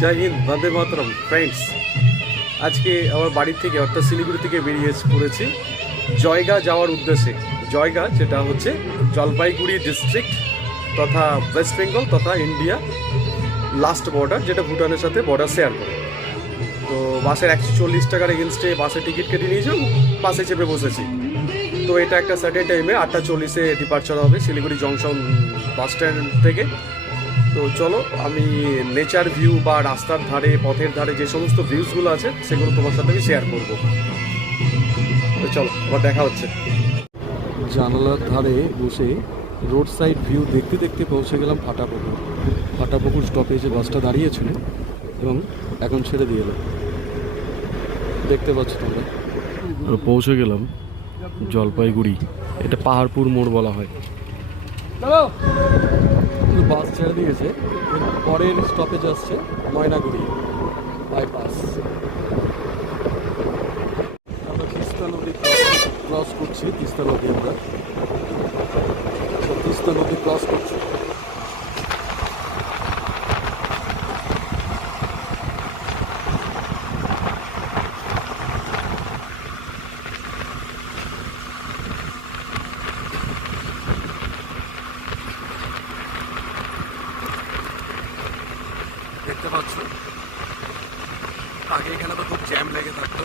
জয় হিন্দ, বন্দে মাতরম friends. আজকে আমার বাড়ির থেকে অর্থাৎ শিলিগুড়ি থেকে বেরিয়ে পড়েছি জয়গা যাওয়ার উদ্দেশ্যে। জয়গা যেটা হচ্ছে জলপাইগুড়ি ডিস্ট্রিক্ট তথা ওয়েস্ট বেঙ্গল তথা ইন্ডিয়া লাস্ট বর্ডার, যেটা ভুটানের সাথে বর্ডার শেয়ার করে। তো বাসের 140 টাকার এগেনস্টে বাসে টিকিট কেটে নিয়েছি, বাসে চেপে বসেছি। তো এটা একটা সার্টেন টাইমে 8:40-এ ডিপার্চার হবে শিলিগুড়ি জংশন বাস স্ট্যান্ড থেকে। তো চলো আমি নেচার ভিউ বা রাস্তার ধারে পথের ধারে যে সমস্ত ভিউজগুলো আছে সেগুলো তোমার সাথে আমি শেয়ার করবো। তো চলো আবার দেখা হচ্ছে। জানালার ধারে বসে রোড সাইড ভিউ দেখতে দেখতে পৌঁছে গেলাম ফাটাপুকুর। ফাটাপুকুর স্টপেজে বাসটা দাঁড়িয়েছিল এবং এখন ছেড়ে দিয়ে এলো, দেখতে পাচ্ছ তোমরা। পৌঁছে গেলাম জলপাইগুড়ি, এটা পাহাড়পুর মোড় বলা হয়। বাস ছেড়ে দিয়েছে, পরের স্টপেজ আসছে ময়নাগুড়ি বাইপাস। আমরা তিস্তা নদী ক্রস করছি, তিস্তা নদী আমরা তিস্তা নদী ক্রস করছি। দেখতে পাচ্ছ আগে এখানে তো খুব জ্যাম লেগে থাকতো,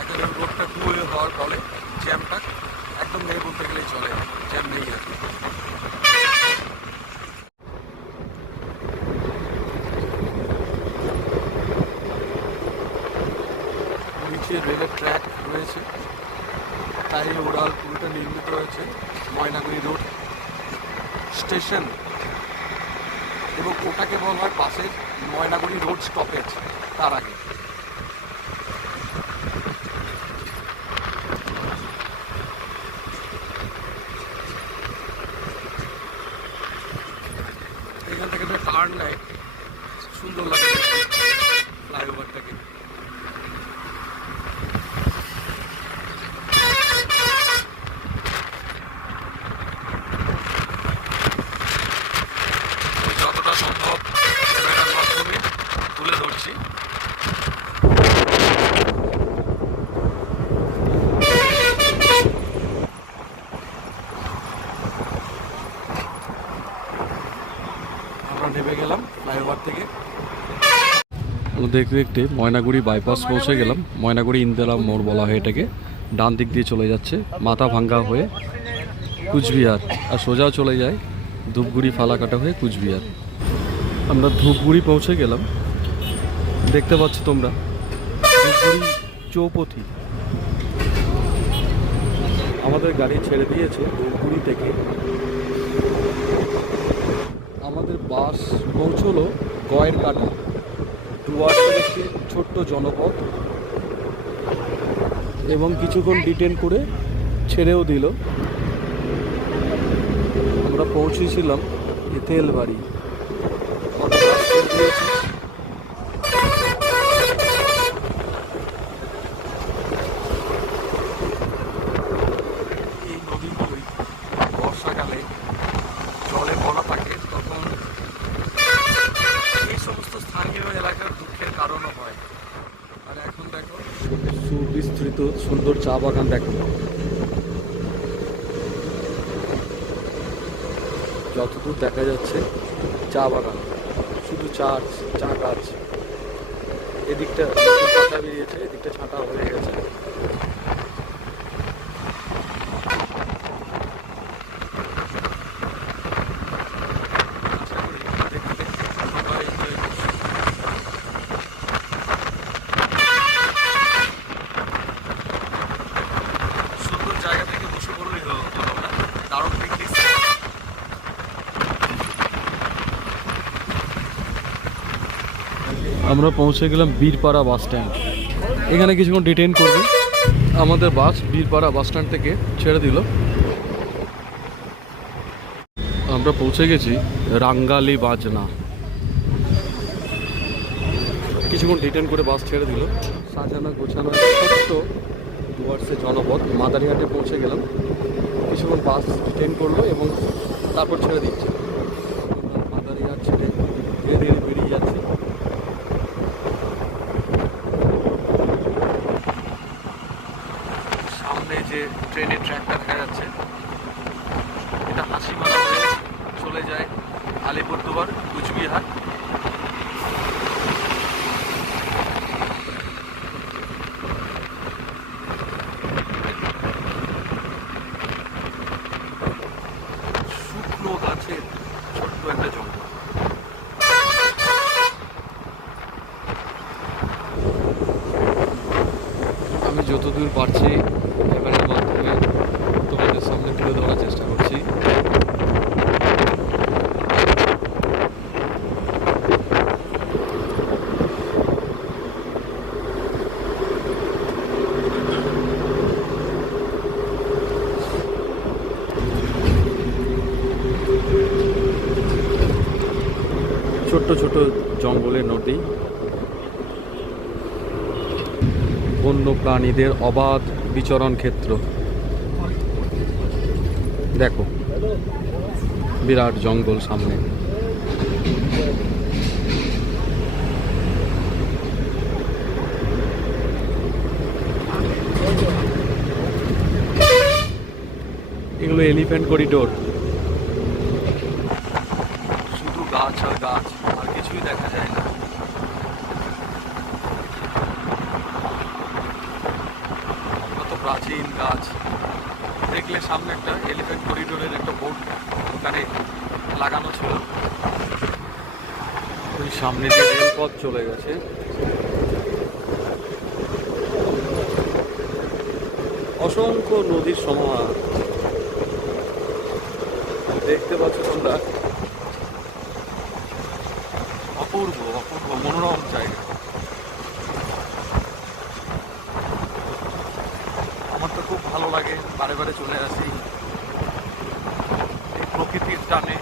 এখন রোডটা কুয়ে হওয়ার ফলে জ্যামটা একদম নেই বলতে গেলেই চলে, জ্যাম নেই আছে। নিচে রেলের ট্র্যাক রয়েছে, তাই ওড়াল পুরোটা নির্মিত হয়েছে ময়নাগুড়ি রোড স্টেশন, এবং ওটাকে বলা হয় পাশের ময়নাগুড়ি রোড স্টপেজ। তার আগে এখান থেকে একটা টার্ন নেয়, সুন্দর লাগে ফ্লাইওভারটাকে। যতটা সম্ভব ক্যামেরার মাধ্যমে তুলে ধরছি। আমরা নেমে গেলাম ফ্লাইওভার থেকে। দেখতে দেখতে ময়নাগুড়ি বাইপাস পৌঁছে গেলাম। ময়নাগুড়ি ইন্দিরা মোড় বলা হয় এটাকে। ডান দিক দিয়ে চলে যাচ্ছে মাথা ভাঙ্গা হয়ে কুচবিহার, আর সোজাও চলে যায় ধূপগুড়ি ফালাকাটা হয়ে কুচবিহার। আমরা ধূপগুড়ি পৌঁছে গেলাম, দেখতে পাচ্ছ তোমরা ধূপগুড়ি চৌপথি। আমাদের গাড়ি ছেড়ে দিয়েছে ধূপগুড়ি থেকে। আমাদের বাস পৌঁছলো গয়ের কাটা, ডুয়ার্সের একটি ছোট্ট জনপদ, এবং কিছুক্ষণ ডিটেন করে ছেড়েও দিল। আমরা পৌঁছেছিলাম এঁথেলবাড়ি। এই নদীগুলোই বর্ষাকালে জলে ভরা থাকে, তখন এই সমস্ত স্থানীয় এলাকার দুঃখের কারণও হয়। আর এখন দেখো সুবিস্তৃত সুন্দর চা বাগান, দেখো যতদূর দেখা যাচ্ছে চা বাগান, শুধু চা গাছ। এদিকটা ছাঁটা বেরিয়েছে, এদিকটা ছাঁটা হয়ে গেছে। সুন্দর জায়গা থেকে বসে পড়লেই হলো, দারুণ পিকনিক। আমরা পৌঁছে গেলাম বীরপাড়া বাস স্ট্যান্ড। এখানে কিছুক্ষণ ডিটেইন করবে। আমাদের বাস বীরপাড়া বাস স্ট্যান্ড থেকে ছেড়ে দিল। আমরা পৌঁছে গেছি রাঙ্গালি বাজনা। কিছুক্ষণ ডিটেইন করে বাস ছেড়ে দিল। সাজানো গোছানো ছোট্ট ডুয়ার্সে জনপদ মাদারিহাটে পৌঁছে গেলাম। কিছুক্ষণ বাস ডিটেইন করলো এবং তারপর ছেড়ে দিচ্ছে। মাদারিহাট ছেড়ে ধীরে ধীরে ট্রেনের ট্র্যাকটা দেখা যাচ্ছে। এটা হাসিমারা হয়ে চলে যায় আলিপুরদুয়ার, কুচবিহার। শুকনো গাছের ছোট্ট একটা জঙ্গল। আমি যতদূর পারছি ক্যামেরার মাধ্যমে তোমাদের সামনে তুলে ধরার চেষ্টা করছি। ছোট্ট ছোট জঙ্গলের নদী, বন্য প্রাণীদের অবাধ বিচরণ ক্ষেত্র। দেখো বিরাট জঙ্গল সামনে। এগুলো এলিফ্যান্ট করিডোর। শুধু গাছ আর গাছ, আর কিছুই দেখা যায় না। কত প্রাচীন গাছ। দেখলে সামনে একটা এলিফ্যান্ট করিডোরের একটা বোর্ড ওখানে লাগানো ছিল। ওই সামনে যে রেলপথ চলে গেছে। অসংখ্য নদীর সমাহার দেখতে পাচ্ছ তোমরা। অপূর্ব অপূর্ব মনোরম জায়গা। আমার তো খুব ভালো লাগে, বারে বারে চলে আসি এই প্রকৃতির টানে।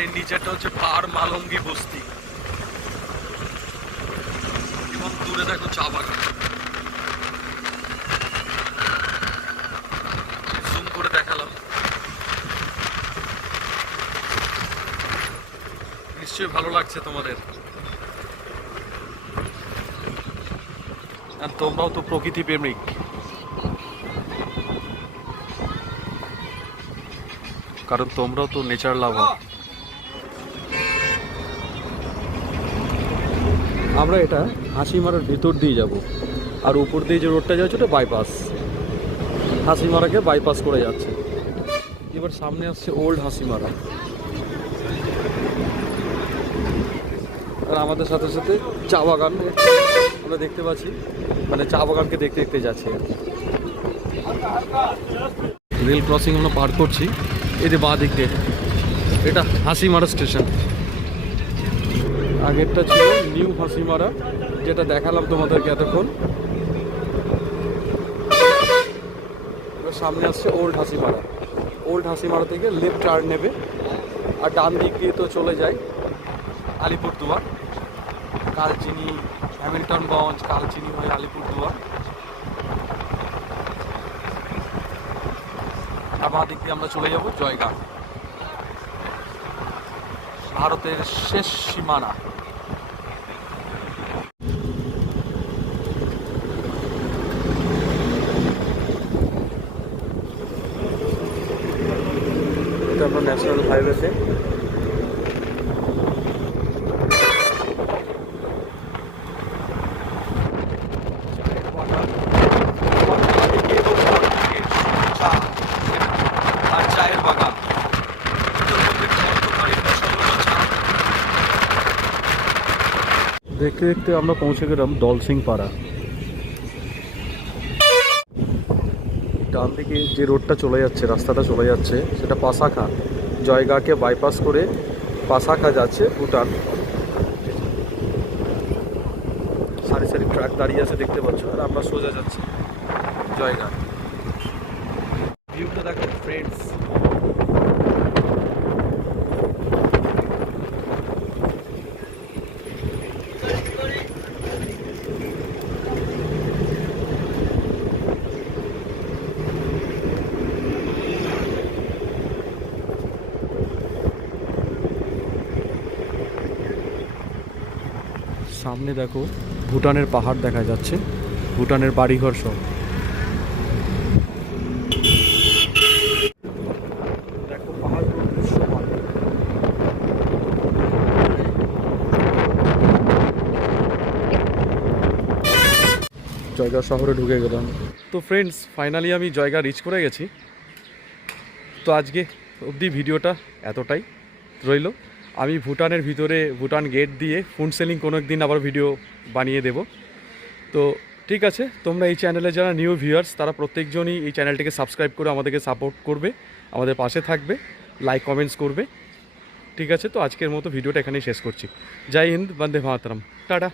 এই নিচেটা হচ্ছে পার মালঙ্গি বস্তি এবং দূরে দেখো চা বাগান। জুম করে দেখালাম। নিশ্চয়ই ভালো লাগছে তোমাদের। আর তোমরাও তো প্রকৃতি প্রেমিক। কারণ তোমরাও তো নেচার লাভার। আমরা এটা হাসিমারার ভিতর দিয়ে যাব, আর উপর দিয়ে যে রোডটা যাচ্ছে ওটা বাইপাস। হাসিমারাকে বাইপাস করে যাচ্ছে। এবার সামনে আসছে ওল্ড হাসিমারা। আর আমাদের সাথে সাথে চা বাগান আমরা দেখতে পাচ্ছি, মানে চা বাগানকে দেখতে দেখতে যাচ্ছি। রেল ক্রসিং আমরা পার করছি। এই যে বাঁ দিক দিয়ে এটা হাসিমারা স্টেশন। আগেরটা ছিল নিউ হাসিমারা, যেটা দেখালাম তোমাদেরকে এতক্ষণ। এবার সামনে আসছে ওল্ড হাসিমারা। ওল্ড হাসিমারা থেকে লেফট টার্ন নেবে, আর ডান দিক দিয়ে তো চলে যায় আলিপুরদুয়ার, কালচিনি, হ্যামিল্টনগঞ্জ, কালচিনি হয়ে আলিপুরদুয়ার। আর বাঁ দিক দিয়ে আমরা চলে যাব জয়গাঁ, ভারতের শেষ সীমানা। এটা আমরা ন্যাশনাল হাইওয়েতে। আর চায়ের বাগান। দেখতে দেখতে আমরা পৌঁছে গেলাম দলসিং পাড়া। ডান দিকে যে রোডটা চলে যাচ্ছে, রাস্তাটা চলে যাচ্ছে, সেটা পাসাখা। জয়গাঁকে বাইপাস করে পাসাখা যাচ্ছে ভুটান। সারি সারি ট্রাক দাঁড়িয়ে আছে দেখতে পাচ্ছ, আর আমরা সোজা যাচ্ছি জয়গাঁ। ভিউটা দেখো ফ্রেন্ডস। সামনে দেখো ভুটানের পাহাড় দেখা যাচ্ছে, ভুটানের বাড়িঘর সব। দেখো পাহাড়গুলোর দৃশ্যমান। জয়গা শহরে ঢুকে গেলাম। তো ফ্রেন্ডস, ফাইনালি আমি জয়গা রিচ করে গেছি। তো আজকে অবধি ভিডিওটা এতটাই রইল। আমি ভুটানের ভিতরে ভুটান গেট দিয়ে ফোন সেলিং কোনো একদিন আবার ভিডিও বানিয়ে দেব। তো ঠিক আছে, তোমরা এই চ্যানেলে যারা নিউ ভিউয়ার্স তারা প্রত্যেকজনই এই চ্যানেলটিকে সাবস্ক্রাইব করে আমাদেরকে সাপোর্ট করবে, আমাদের পাশে থাকবে, লাইক কমেন্টস করবে। ঠিক আছে, তো আজকের মতো ভিডিওটা এখানেই শেষ করছি। জয় হিন্দ, বন্দে মাতরম, টাটা।